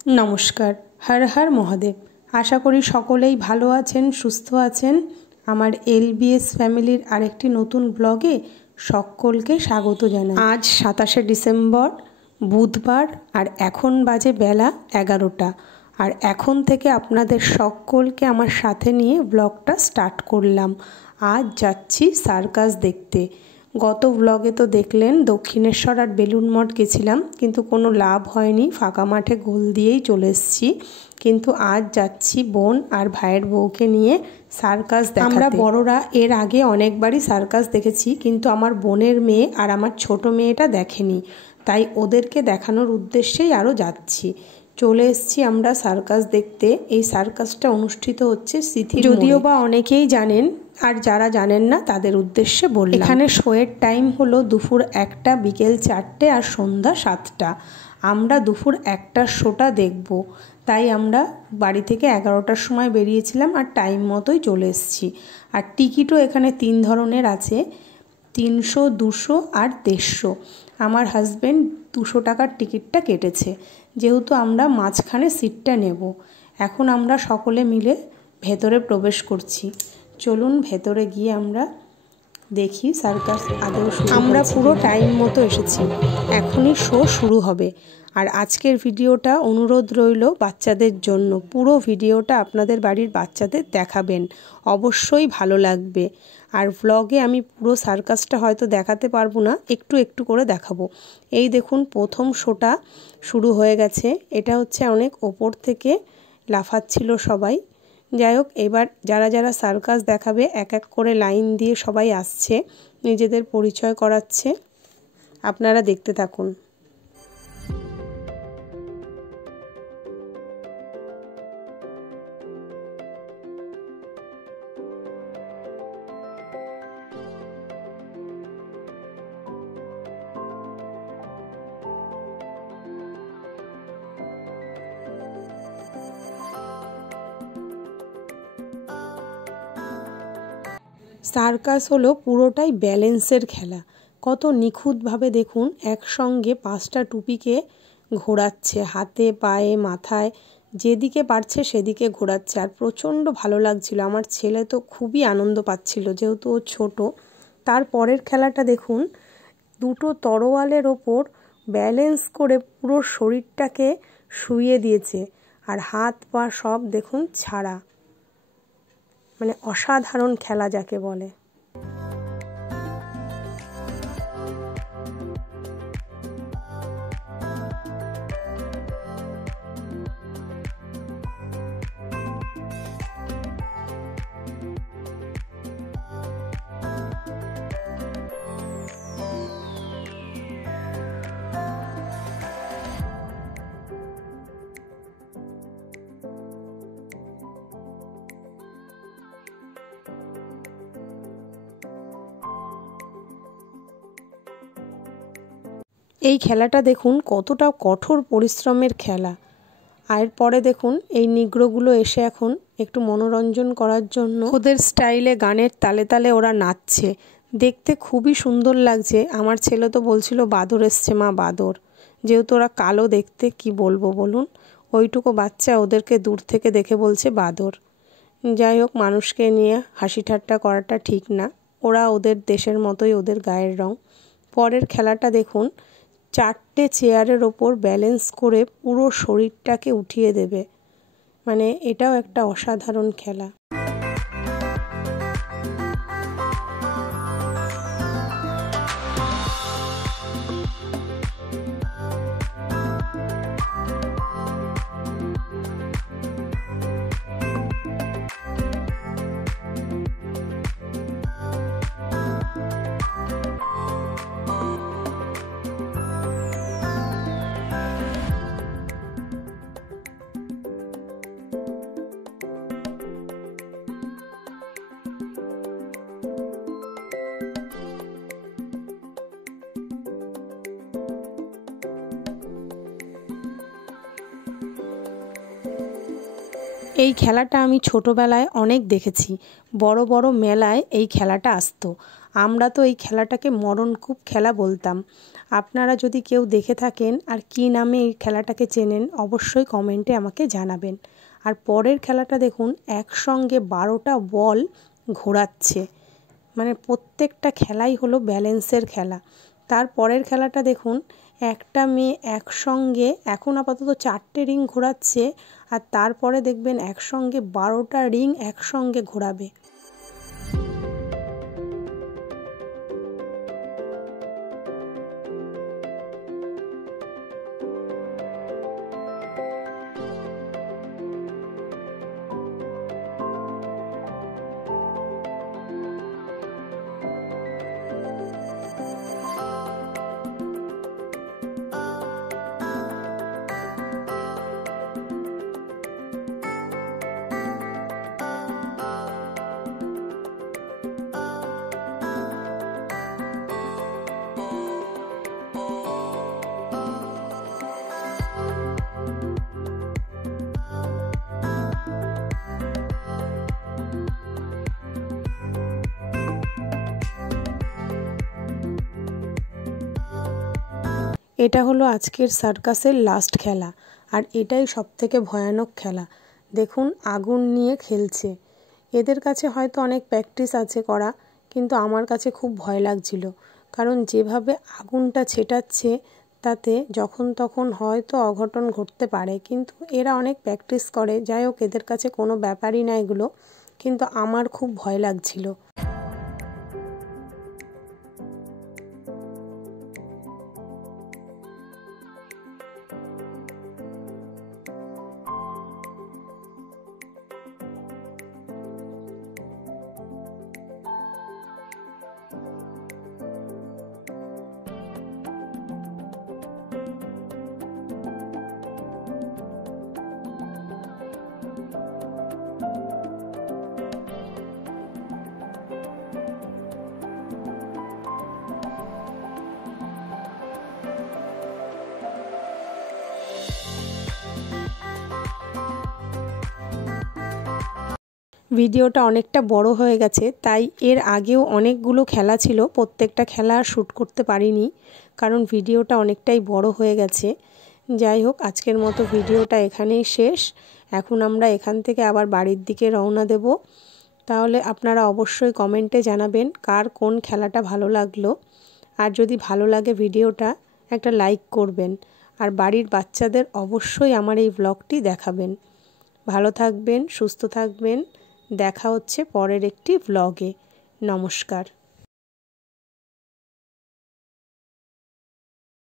नमस्कार। हर हर महादेव। आशा करी सकलेई भालो आछेन, सुस्थ आछेन। आमार एलबिएस फैमिलिर आरेकटी नतून ब्लगे सकलके स्वागत जानाई। आज 27 डिसेम्बर बुधवार और एखन बाजे बेला 11टा और एखन थेके आपनादेर सकलके आमार साथे निये ब्लगटा स्टार्ट करलाम। आज जाচ্ছি सार्कास देखते। गत ब्लगे तो देखलेन दक्षिणेश्वर और बेलुन मठ गेছিলাম, किन्तु कोनो लाभ हয়নি, फाँका माठे गोल दिएई चले एसेছি। किन्तु आज जाচ্ছি बोन और भाइयेर बउके निये सार्कास देखाते। आमरा बड़ोरा एर आगे अनेकबारই सार्कास देखेছি, किन्तु आमार बोनेर मेये और आमार छोटो मेयेटा देखेনি, ताई ओदेरके देखानोर उद्देश्येई आरो जाচ্ছি। चले एसेছি आमरा सार्कास देखते। এই সার্কাসটা অনুষ্ঠিত হচ্ছে সিথির মোড়ে। যদিও বা অনেকেই জানেন আর যারা জানেন না তাদের উদ্দেশ্যে বললাম। এখানে শোয়ের টাইম হলো দুপুর 1টা, বিকেল 4টে আর সন্ধ্যা 7টা। আমরা দুপুর 1টার শোটা দেখব, তাই আমরা বাড়ি থেকে 11টার সময় বেরিয়েছিলাম আর টাইম মতোই চলে এসেছি। আর টিকিটও এখানে 3 ধরনের আছে, 300, 200 আর 150। আমার হাজবেন্ড 200 টাকার টিকিটটা কেটেছে, যেহেতু আমরা মাঝখানে সিটটা নেব। এখন আমরা সকলে মিলে ভেতরে প্রবেশ করছি। চলুন ভেতরে গিয়ে আমরা দেখি সার্কাস আদৌ শুরু। আমরা পুরো টাইম মতো এসেছি, এখনই শো শুরু হবে। আর আজকের ভিডিওটা অনুরোধ রইল বাচ্চাদের জন্য, পুরো ভিডিওটা আপনাদের বাড়ির বাচ্চাদের দেখাবেন, অবশ্যই ভালো লাগবে। আর ব্লগে আমি পুরো সার্কাসটা হয়তো দেখাতে পারবো না, একটু একটু করে দেখাবো। এই দেখুন প্রথম শোটা শুরু হয়ে গেছে। এটা হচ্ছে অনেক ওপর থেকে লাফাচ্ছিল সবাই। যাই হোক, এবার যারা যারা সার্কাস দেখাবে এক এক করে লাইন দিয়ে সবাই আসছে, নিজেদের পরিচয় করাচ্ছে। আপনারা দেখতে থাকুন। সার্কাস হলো পুরোটাই ব্যালেন্সের খেলা। কত নিখুঁতভাবে দেখুন একসঙ্গে 5টা টুপিকে ঘোরাচ্ছে, হাতে পায়ে মাথায় যেদিকে পারছে সেদিকে ঘোরাচ্ছে। আর প্রচণ্ড ভালো লাগছিল, আমার ছেলে তো খুবই আনন্দ পাচ্ছিল যেহেতু ও ছোট। তারপরের খেলাটা দেখুন, দুটো তরোয়ালের ওপর ব্যালেন্স করে পুরো শরীরটাকে শুইয়ে দিয়েছে আর হাত পা সব দেখুন ছাড়া, মানে অসাধারণ খেলা যাকে বলে। এই খেলাটা দেখুন কতটা কঠোর পরিশ্রমের খেলা। আর পরে দেখুন এই নিগ্রোগুলো এসে এখন একটু মনোরঞ্জন করার জন্য ওদের স্টাইলে গানের তালে তালে ওরা নাচছে, দেখতে খুবই সুন্দর লাগছে। আমার ছেলে তো বলছিল বাদর এসছে মা, বাদর। যেহেতু ওরা কালো দেখতে, কি বলবো বলুন, ওইটুকু বাচ্চা ওদেরকে দূর থেকে দেখে বলছে বাদর। যাই হোক, মানুষকে নিয়ে হাসি ঠাট্টা করাটা ঠিক না, ওরা ওদের দেশের মতোই, ওদের গায়ের রং। পরের খেলাটা দেখুন, 4টে চেয়ারের ওপর ব্যালেন্স করে পুরো শরীরটাকে উঠিয়ে দেবে, মানে এটাও একটা অসাধারণ খেলা। এই খেলাটা আমি ছোটোবেলায় অনেক দেখেছি, বড় বড় মেলায় এই খেলাটা আসতো। আমরা তো এই খেলাটাকে মরণকূপ খেলা বলতাম। আপনারা যদি কেউ দেখে থাকেন আর কী নামে এই খেলাটাকে চেনেন অবশ্যই কমেন্টে আমাকে জানাবেন। আর পরের খেলাটা দেখুন, একসঙ্গে 12টা বল ঘোরাচ্ছে, মানে প্রত্যেকটা খেলাই হলো ব্যালেন্সের খেলা। তারপরের খেলাটা দেখুন, একটা মেয়ে একসঙ্গে এখন আপাতত 4টে রিং ঘোরাচ্ছে, আর তারপরে দেখবেন একসঙ্গে 12টা রিং একসঙ্গে ঘোরাবে। এটা হলো আজকের সার্কাসের লাস্ট খেলা, আর এটাই সবথেকে ভয়ানক খেলা। দেখুন আগুন নিয়ে খেলছে। এদের কাছে হয়তো অনেক প্র্যাকটিস আছে করা, কিন্তু আমার কাছে খুব ভয় লাগছিল, কারণ যেভাবে আগুনটা ছেটাচ্ছে তাতে যখন তখন হয়তো অঘটন ঘটতে পারে। কিন্তু এরা অনেক প্র্যাকটিস করে, যাই হোক এদের কাছে কোনো ব্যাপারই না এগুলো, কিন্তু আমার খুব ভয় লাগছিল। ভিডিওটা অনেকটা বড় হয়ে গেছে, তাই এর আগেও অনেকগুলো খেলা ছিল, প্রত্যেকটা খেলা শ্যুট করতে পারিনি, কারণ ভিডিওটা অনেকটাই বড় হয়ে গেছে। যাই হোক আজকের মতো ভিডিওটা এখানেই শেষ। এখন আমরা এখান থেকে আবার বাড়ির দিকে রওনা দেব। তাহলে আপনারা অবশ্যই কমেন্টে জানাবেন কার কোন খেলাটা ভালো লাগলো, আর যদি ভালো লাগে ভিডিওটা একটা লাইক করবেন, আর বাড়ির বাচ্চাদের অবশ্যই আমার এই ব্লগটি দেখাবেন। ভালো থাকবেন, সুস্থ থাকবেন। দেখা হচ্ছে পরের একটি ব্লগে। নমস্কার।